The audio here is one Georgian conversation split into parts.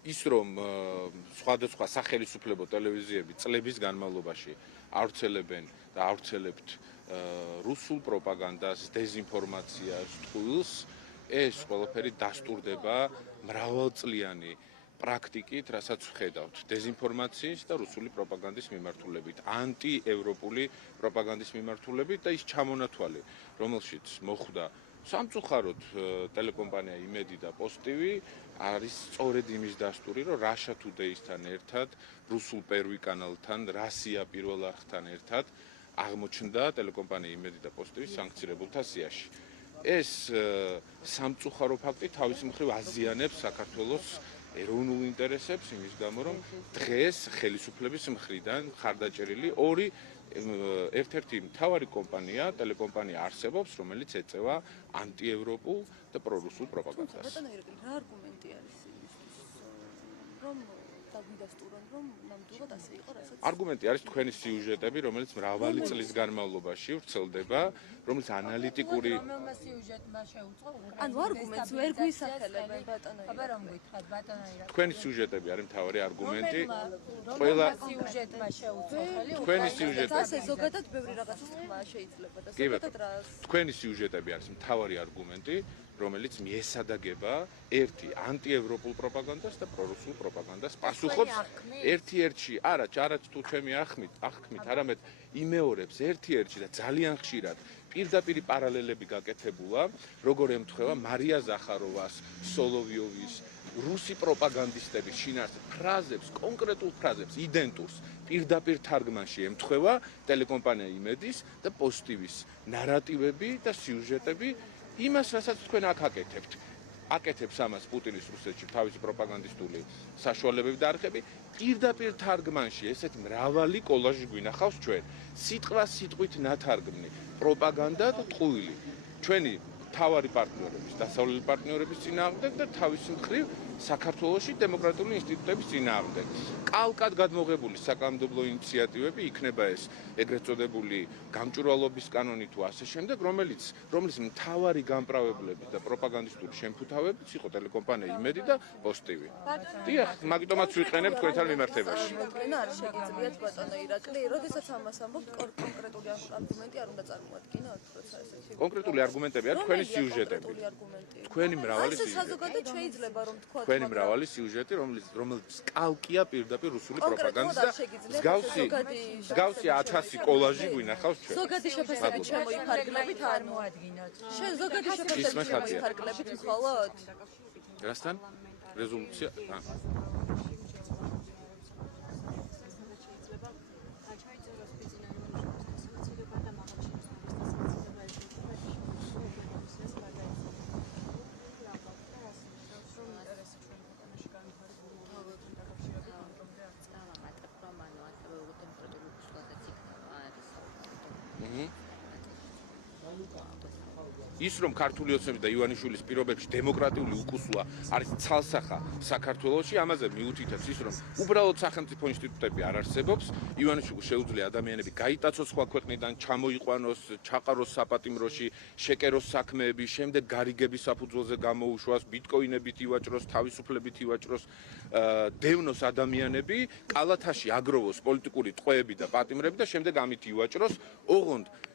ის რომ სხვადასხვა სახელმწიფო ტელევიზიები წლების განმავლობაში ავრცელებენ და ავრცელებთ რუსულ პროპაგანდას, დეზინფორმაციას, ტყუილს, ეს ყველაფერი დასტურდება მრავალწლიანი პრაქტიკით, რასაც ვხედავთ დეზინფორმაციის და რუსული პროპაგანდის მიმართულებით, ანტიევროპული პროპაგანდის მიმართულებით და ის ჩამონათვალი, რომელშიც მოხვდა სამწუხაროდ ტელეკომპანია იმედი და პოსტივი არის სწორედ იმის დასტური, რომ Russia Today-სთან ერთად, რუსულ პირველ კანალთან, რასია პირველ არხთან ერთად აღმოჩნდა ტელეკომპანია იმედი და პოსტივი სანქცირებულთა სიაში. ეს სამწუხარო ფაქტი თავის მხრივ აზიანებს საქართველოს ეროვნულ ინტერესებს იმის გამო, რომ დღეს ხელისუფლების მხრიდან ხარდაჭერილი ორი ერთ-ერთი მთავარი კომპანია, ტელეკომპანია არსებობს, რომელიც ეწევა ანტიევროპულ და პრორუსულ პროპაგანდას. ბატონო ირაკლი, რა არგუმენტი არის იმისთვის, რომ დაგვიდასტურონ, რომ ნამდვილად ასე იყო, რასაც არგუმენტი არის თქვენი სიუჟეტები, რომელიც მრავალი წლის განმავლობაში ვრცელდება, რომელიც ანალიტიკური რომელმა სიუჟეტმა შეუწყო ანუ არგუმენტს ვერ გვისახელებენ ბატონო ირაკლი. აბა რომ გითხრათ ბატონო ირაკლი. თქვენი სიუჟეტები არის მთავარი არგუმენტი. ყველა სიუჟეტმა შეუწყო ხელი თქვენი სიუჟეტები ასე ზოგადად ბევრი რაღაცის თქმა შეიძლება და კი ზოგადად ბატონო, რას თქვენი სიუჟეტები არის მთავარი არგუმენტი, რომელიც მიესადაგება ერთი ანტიევროპულ პროპაგანდას და პრორუსულ პროპაგანდას პასუხობს ერთ-ერთში, არა თუ ჩემი აღქმით, არამედ იმეორებს ერთ-ერთში და ძალიან ხშირად პირდაპირ პარალელები გაკეთებულა, როგორ ემთხვევა მარია ზახაროვას, სოლოვიოვის, რუსი პროპაგანდისტების შინაარსად ფრაზებს, კონკრეტულ ფრაზებს, იდენტურს პირდაპირ თარგმანში ემთხვევა ტელეკომპანია იმედის და პოსტივის ნარატივები და სიუჟეტები იმას, რასაც თქვენ აქ აკეთებთ. აკეთებს ამას პუტინის რუსეთში თავისი პროპაგანდისტული საშუალებები და არხები, პირდაპირ თარგმანში ესეთი მრავალი კოლაჟი გვინახავს ჩვენ. სიტყვით ნათარგმნი, პროპაგანდა და ტყუილი. ჩვენი მთავარი პარტნიორების, დასავლელი პარტნიორების წინააღმდეგ და თავისი მხრივ საქართველოში დემოკრატიული ინსტიტუტების წინააღმდეგ. კალკად გადმოღებული საკანონმდებლო ინიციატივები იქნება ეს ეგრეთ წოდებული გამჭვირვალობის კანონი თუ ასე შემდეგ, რომელიც მთავარი გამправებლები და პროპაგანდისტული შემფუთავებიც იყო ტელეკომპანია იმედი და პოსტივი. დიახ, მაგიტომაც ვიყენებ თქვენთან მიმართებაში. მოდგენა არ შეგიძლიათ ბატონო ირაკლი, როდესაც ამას ამბობთ, კონკრეტული არგუმენტი არ უნდა წარმოადგინოთ, როცა ესეთი კონკრეტული არგუმენტები არის თქვენი სიუჟეტები. თქვენი მრავალი სიუჟეტი. საზოგადოდ შეიძლება რომ თქვა თქვენი მრავალი სიუჟეტი, რომელიც კალკია პირდაპირ რუსული პროპაგანდის და მსგავსი 1000 კოლაჟი გვინახავს ჩვენ. ზოგადი შეფასებით შემოიფარგლებით არ მოადგინოთ. ზოგადი შეფასებით შემოიფარგლებით მხოლოდ რასთან? რეზოლუცია. ის რომ ქართული ოცნების და ივანიშვილის პირობებში დემოკრატიული უკუსვა არის ცალსახა საქართველოში, ამაზე მიუთითებს ის რომ უბრალოდ სახელმწიფო ინსტიტუტები არ არსებობს, ივანიშვილი შეუძლია ადამიანები გაიტაცოს სხვა ქვეყნიდან, ჩამოიყვანოს, ჩაყაროს საპატიმროში, შეკეროს საქმეები, შემდეგ გარიგების საფუძველზე გამოუშვას, ბიტკოინებით ივაჭროს, თავისუფლებით ივაჭროს, დევნოს ადამიანები, კალათაში აგროვოს პოლიტიკური ტყვეები და პატიმრები და შემდეგ ამით ივაჭროს, ოღონდ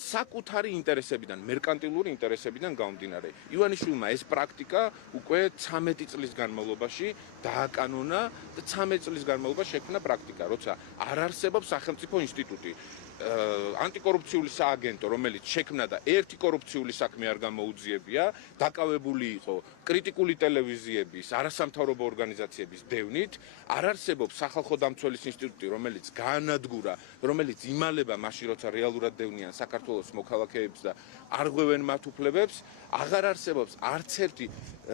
საკუთარი ინტერესებიდან, მერკანტილური ინტერესებიდან გამომდინარე. ივანიშვილმა ეს პრაქტიკა უკვე 13 წლის განმავლობაში დააკანონა და 13 წლის განმავლობაში შექმნა პრაქტიკა, როცა არ არსებობს სახელმწიფო ინსტიტუტი. ანტიკორუფციული სააგენტო, რომელიც შექმნა და ერთი კორუფციული საქმე არ გამოუძიებია, დაკავებული იყო კრიტიკული ტელევიზიების, არასამთავრობო ორგანიზაციების დევნით, არ არსებობს სახალხო დამცველის ინსტიტუტი, რომელიც გაანადგურა, რომელიც იმალება მაშინ, როცა რეალურად დევნიან საქართველოს მოქალაქეებს და არღვევენ მათ უფლებებს, აღარ არსებობს არც ერთი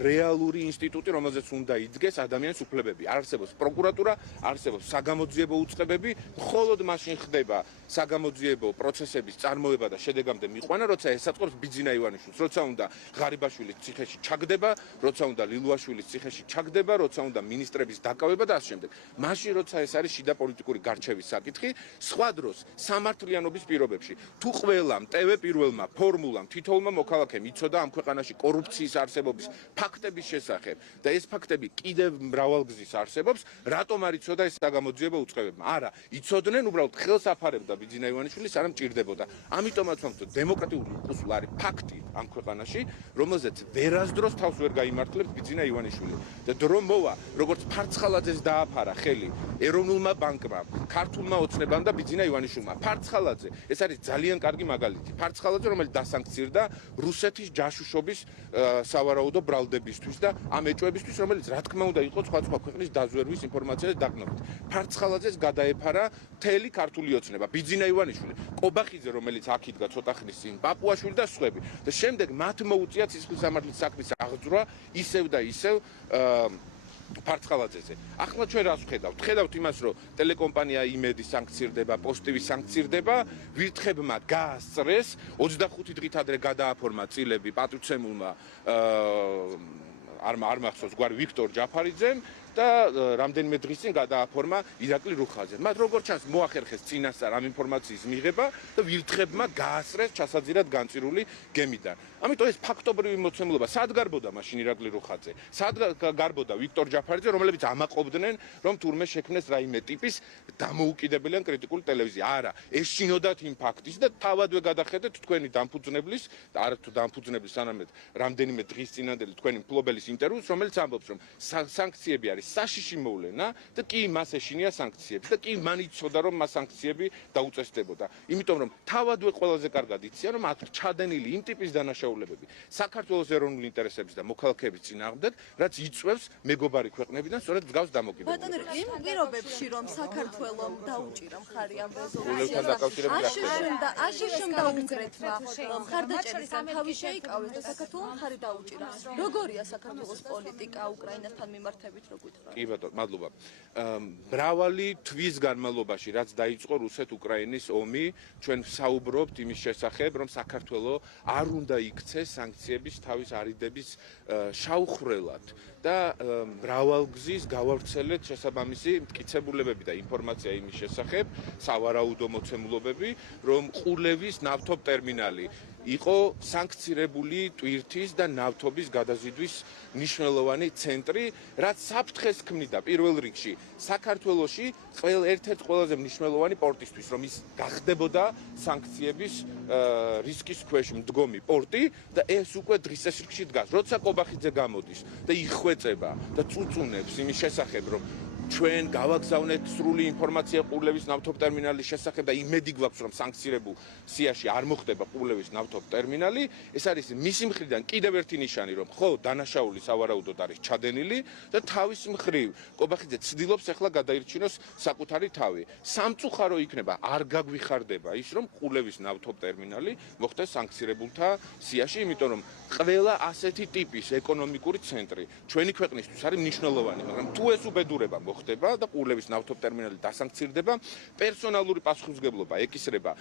რეალური ინსტიტუტი, რომელზეც უნდა იდგეს ადამიანის უფლებები. არ არსებობს პროკურატურა, არსებობს საგამოძიებო უწყებები, მხოლოდ მაშინ ხდება საგამოძიებო პროცესების წარმოება და შედეგამდე მიყვანა, როცა ესაწყობს ბიძინა ივანიშვილს, როცა უნდა ღარიბაშვილის ციხეში ჩაგდება, როცა უნდა ლილუაშვილის ციხეში ჩაგდება, როცა უნდა მინისტრების დაკავება და ასე შემდეგ. მაშინ როცა ეს არის შიდა პოლიტიკური გარჩევის საკითხი, სხვა დროს სამართლიანობის პირობებში თუ ყველა ყველამ ტევ პირველმა ფორმულამ თითოეულმა მოქალაქემ იცოდა ამ ქვეყანაში კორუფციის არსებობის ფაქტების შესახებ და ეს ფაქტები კიდევ მრავალგზის არსებობს, რატომ არ იცოდა ეს საგამოძიებო უწყებებმა? არა, იცოდნენ, უბრალოდ ხელს აფარებდა ბიძინა ივანიშვილი, სანამ ჭირდებოდა. ამიტომაც ვამბობ, დემოკრატიული უკუსვა არის ფაქტი ამ ქვეყანაში, რომელზეც ვერასდროს თავს ვერ გაიმართლებს ბიძინა ივანიშვილი. და დრო მოვა, როგორც ფარცხალაძეს დააფარა ხელი ეროვნულმა ბანკმა, ქართულმა ოცნებამ და ბიძინა ივანიშვილმა. ფარცხალაძე, ეს არის ძალიან კარგი მაგალითი. ფარცხალაძე, რომელიც დასანქცირდა რუსეთის ჯაშუშობის სავარაუდო ბრალდებისთვის და ამ ეჭვებისთვის, რომელიც რა თქმა უნდა იყო სხვა ქვეყნის დაზვერვის ინფორმაციას დაგნობით. ფარცხალაძეს გადაეფარა მთელი ქართული ოცნება, ბიძინა ივანიშვილი, კობახიძე, რომელიც აქ იდგა ცოტა ხნის წინ, პაპუაშვილი და სხვები. და შემდეგ მათ მოუწია ცისხლის სამართლის საქმის აღძვრა ისევ და ისევ ფარცხალაძეზე. ახლა ჩვენ რას ვხედავთ? ვხედავთ იმას, რომ ტელეკომპანია იმედი სანქცირდება, პოსტივი სანქცირდება, ვირთხებმა გაასწრეს, 25 დღით ადრე გადააფორმა წილები პატივცემულმა არ მახსოვს გვარი ვიქტორ ჯაფარიძემ და რამდენიმე დღის წინ გადააფორმა ირაკლი რუხაძემ. მათ როგორც ჩანს მოახერხეს წინასწარ ამ ინფორმაციის მიღება და ვირთხებმა გაასწრეს ჩასაძირად განწირული გემიდან. ამიტომ ეს ფაქტობრივი მოცემულობა სად გარბოდა მაშინ ირაკლი რუხაძე? სად გარბოდა ვიქტორ ჯაფარიძე, რომლებიც ამაყობდნენ, რომ თურმე შექმნეს რაიმე ტიპის დამოუკიდებელი ან კრიტიკული ტელევიზია? არა, ეშინოდათ იმ ფაქტის და თავადვე გადახედეთ თქვენი დამფუძნებლის, არა თუ დამფუძნებლის, არამედ რამდენიმე დღის წინანდელი თქვენი მფლობელის ინტერვიუს, რომელიც ამბობს, რომ სანქციები არის საშიში მოვლენა და კი მას ეშინია სანქციები და კი მან იცოდა, რომ მას სანქციები დაუწესდებოდა. იმიტომ რომ თავადვე ყველაზე კარგად იციან, რომ აქ ჩადენილი იმ ტიპის დანაშაულებები საქართველოს ეროვნული ინტერესების და მოქალაქეების წინააღმდეგ, რაც იწვევს მეგობარი ქვეყნებიდან სწორედ მსგავს დამოკიდებულებას. ბატონო, იმ პირობებში, რომ საქართველომ დაუჭირა მხარი ამ სრულიად რეზოლუციას, აშშ-მ და უნგრეთმა მხარდაჭერისგან თავი შეიკავეს და საქართველომ მხარი დაუჭირა. როგორია საქართველოს პოლიტიკა უკრაინასთან მიმართებით, რო გითხრათ? კი ბატონო, მადლობა. მრავალი თვის განმავლობაში, რაც დაიწყო რუსეთ-უკრაინის ომი, ჩვენ საუბრობთ იმის შესახებ, რომ საქართველო არ უნდა იქცეს სანქციების თავის არიდების შავხრელად და მრავალგზის გავავრცელეთ შესაბამისი მტკიცებულებები და ინფორმაცია იმის შესახებ, სავარაუდო მოცემულობები, რომ ყულევის ნავთობტერმინალი იყო სანქცირებული ტვირთის და ნავთობის გადაზიდვის მნიშვნელოვანი ცენტრი, რაც საფრთხეს ქმნიდა პირველ რიგში საქართველოში ერთ-ერთ ყველაზე მნიშვნელოვანი პორტისთვის, რომ ის გახდებოდა სანქციების რისკის ქვეშ მდგომი პორტი და ეს უკვე დღის წესრიგში დგას. როცა კობახიძე გამოდის და იხვეწება და წუწუნებს იმის შესახებ, რომ ჩვენ გავაგზავნეთ სრული ინფორმაცია ყურლევის ნავთობტერმინალის შესახებ და იმედი გვაქვს, რომ სანქცირებულ სიაში არ მოხდება ყურლევის ნავთობტერმინალი, ეს არის მისი მხრიდან კიდევ ერთი ნიშანი, რომ ხო, დანაშაული სავარაუდოდ არის ჩადენილი და თავის მხრივ კობახიძე ცდილობს ახლა გადაირჩინოს საკუთარი თავი. სამწუხარო იქნება, არ გაგვიხარდება ის, რომ ყურლევის ნავთობტერმინალი მოხდეს სანქცირებულთა სიაში, იმიტომ რომ ყველა ასეთი ტიპის ეკონომიკური ცენტრი ჩვენი ქვეყნისთვის არის მნიშვნელოვანი, მაგრამ თუ ეს უბედურება ხდება და ყურლევის ნავთობტერმინალი დასანქცირდება, პერსონალური პასუხისმგებლობა ეკისრება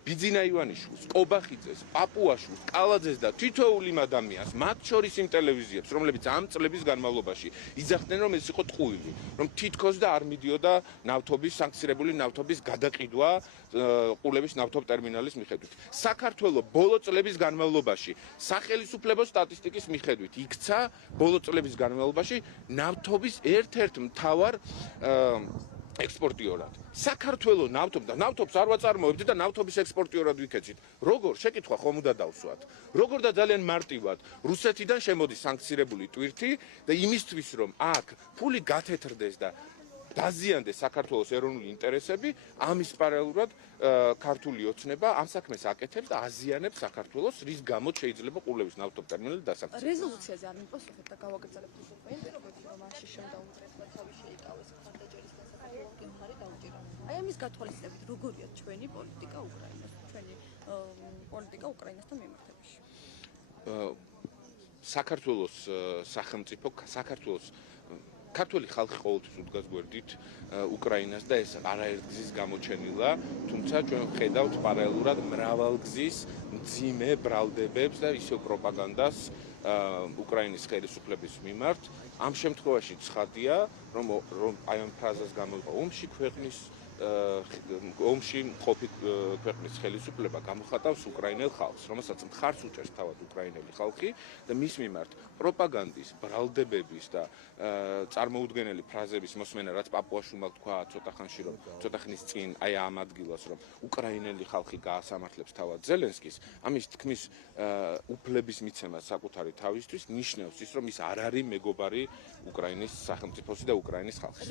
ბიძინა ივანიშვილს, კობახიძეს, პაპუაშვილს, კალაძეს და თითოეულ იმ ადამიანს, მათ შორის იმ ტელევიზიებს, რომლებიც ამ წლების განმავლობაში იძახდნენ, რომ ეს იყო ტყუილი, რომ თითქოს და არ მიდიოდა ნავთობის, სანქცირებული ნავთობის გადაყიდვა ყურლევის ნავთობტერმინალის მიხედვით. საქართველოს ბოლო წლების განმავლობაში, სახელმწიფო სტატისტიკის მიხედვით, იქცა ბოლო წლების განმავლობაში ნავთობის ერთ-ერთ მთავარ ექსპორტიორად. საქართველოს ნავთობს არ ვაწარმოებთ და ნავთობის ექსპორტიორად ვიქეცით. როგორ? შეკითხვა ხომ უნდა დავსვათ. როგორ და ძალიან მარტივად. რუსეთიდან შემოდის სანქცირებული ტვირთი და იმისთვის, რომ აქ ფული გათეთრდეს და დაზიანდეს საქართველოს ეროვნული ინტერესები, ამის პარალელურად ქართული ოცნება ამ საქმეს აკეთებს და აზიანებს საქართველოს, რის გამოც შეიძლება ყურლევის ნავთობტერმინალი დასანქცირდეს. რეზოლუციაზე არ მიპასუხეთ და გავაგრძელებთ ის უკვე იმ პირობებში, რომ აშშ-მ და უნგრეთმა თავი შეიკავეს მხარდაჭერისგან საქართველოს მხარი დაუჭირა. აი ამის გათვალისწინებით, როგორია ჩვენი პოლიტიკა უკრაინასთან მიმართებაში? საქართველოს სახელმწიფო, ქართული ხალხი ყოველთვის უდგას გვერდით უკრაინას და ეს არაერთგზის გამოჩენილა, თუმცა ჩვენ ვხედავთ პარალელურად მრავალგზის მძიმე ბრალდებებს და ისევ პროპაგანდას უკრაინის ხელისუფლების მიმართ. ამ შემთხვევაში ცხადია, რომ აი ამ ფრაზას გამოიყო ომში ქვეყნის ომში მყოფი ქვეყნის ხელისუფლება გამოხატავს უკრაინელ ხალხს, რომელსაც მხარს უჭერს თავად უკრაინელი ხალხი და მის მიმართ პროპაგანდის, ბრალდებების და წარმოუდგენელი ფრაზების მოსმენა, რაც პაპუაშვილმა თქვა ცოტა ხნის წინ აი ამ ადგილას, რომ უკრაინელი ხალხი გაასამართლებს თავად ზელენსკის, ამის თქმის უფლების მიცემა საკუთარი თავისთვის ნიშნავს ის, რომ ის არ არის მეგობარი უკრაინის სახელმწიფოსი და უკრაინის ხალხის.